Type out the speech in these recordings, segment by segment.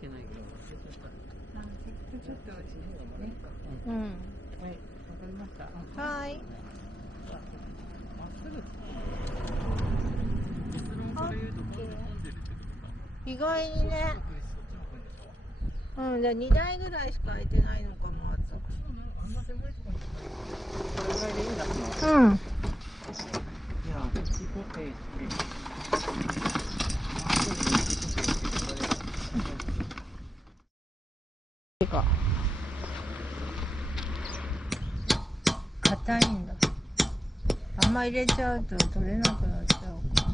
けないけど、成長したら。ちょっと落ちですね。うん。はい、わかりました。はーい。まっすぐ。結論から言うと、混んでるってことか。意外にね。そっちの方がいいでしょ。うん、じゃあ2台ぐらいしか空いてないのかも、あと。あんな狭いところにこれぐらいでいいんだっての。うん。いや、こっち行こうって。か硬いんだ。あんま入れちゃうと取れなくなっちゃうか。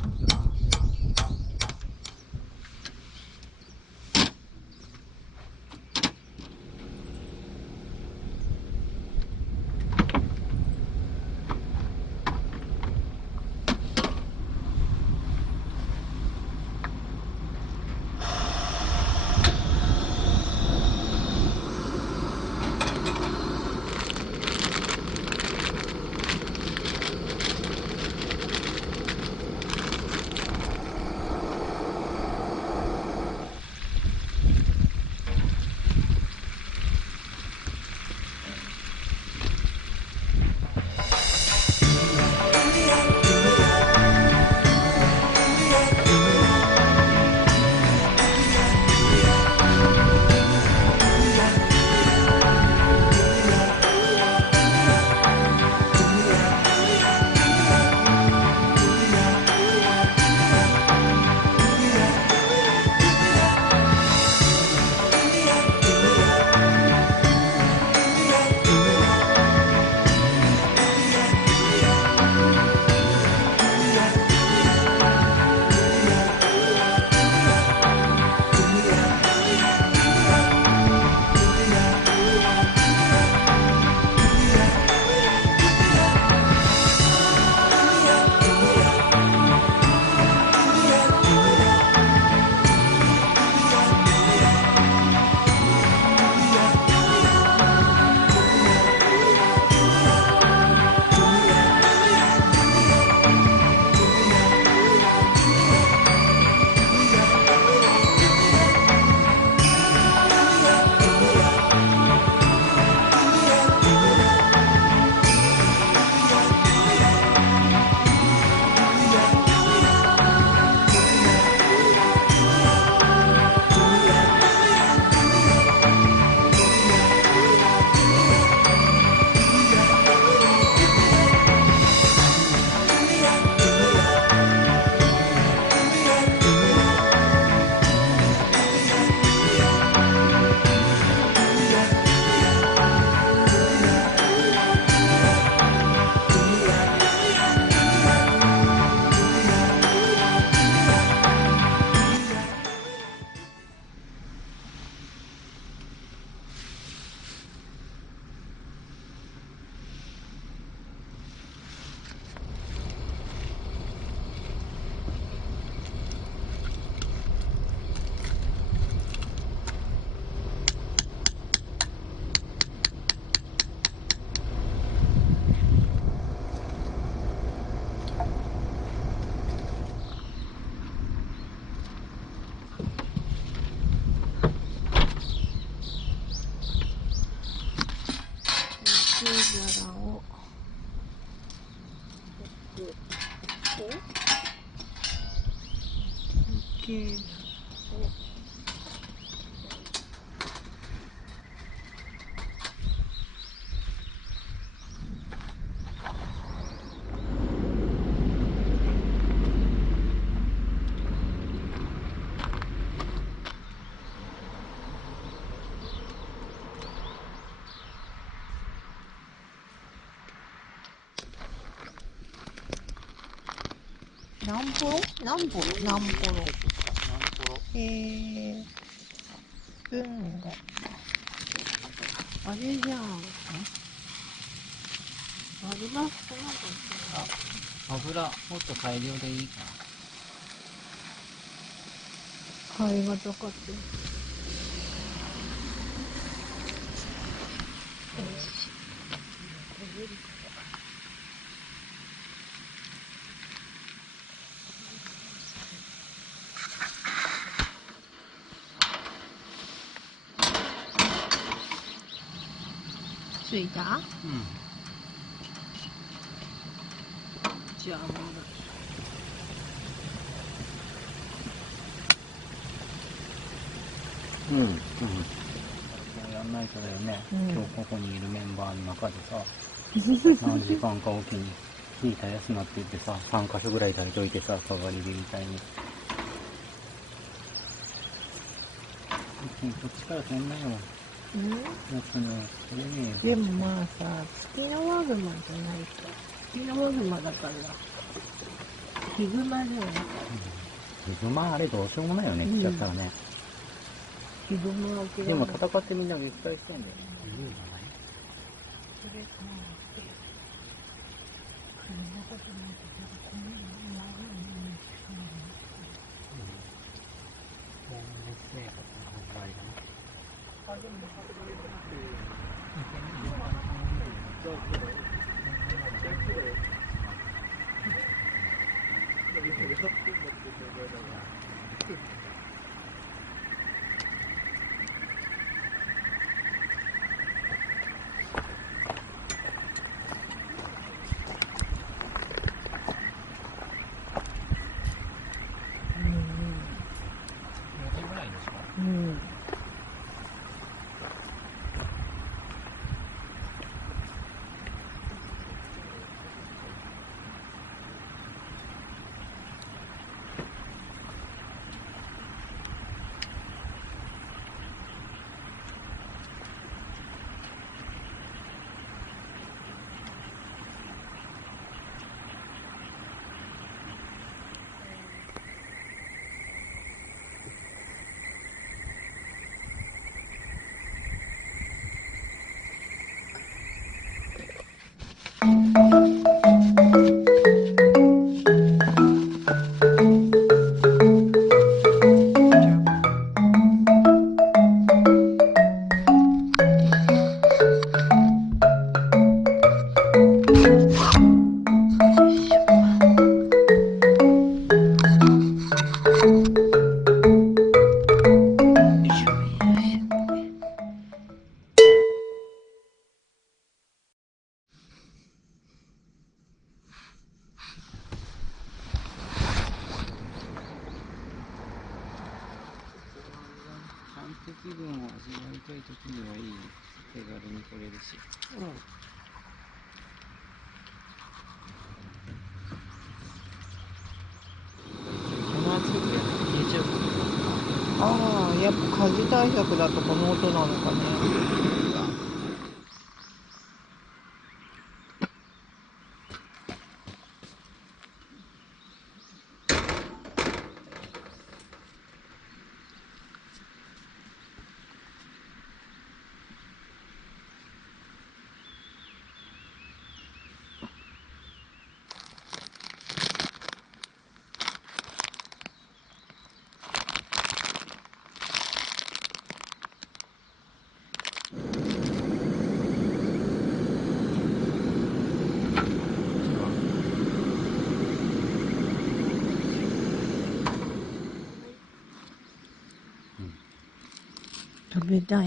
皿を何ポロスプーンがあれじゃん。割り箸かなんか油もっと大量でいいかな。灰がかかってる。着いた？うん。じゃあもうん。うん。やんないとだよね、うん、今日ここにいるメンバーの中でさ、何時間かおきにヒーター安なって言ってさ、3箇所ぐらい炊いといてさ、かがり火みたいに。こっちからそんなよ。うん、やつね、それね。でもまあさ、月のワグマじゃないと。月のワグマだから、ヒグマだよね。ヒグマあれどうしようもないよね、来ちゃったらね。ヒグマを嫌い。でも戦ってみんな撃退してんだよ。いるんじゃない？それかなって。こんなことないけど、こんなのないのに。生活の始まりだな。4時ぐらいでしょ？うん。キャンプ気分を味わいたいときにはいい、手軽に来れるし。この暑いって消えちゃうかああ、やっぱ火事対策だとこの音なのかね。食べたい。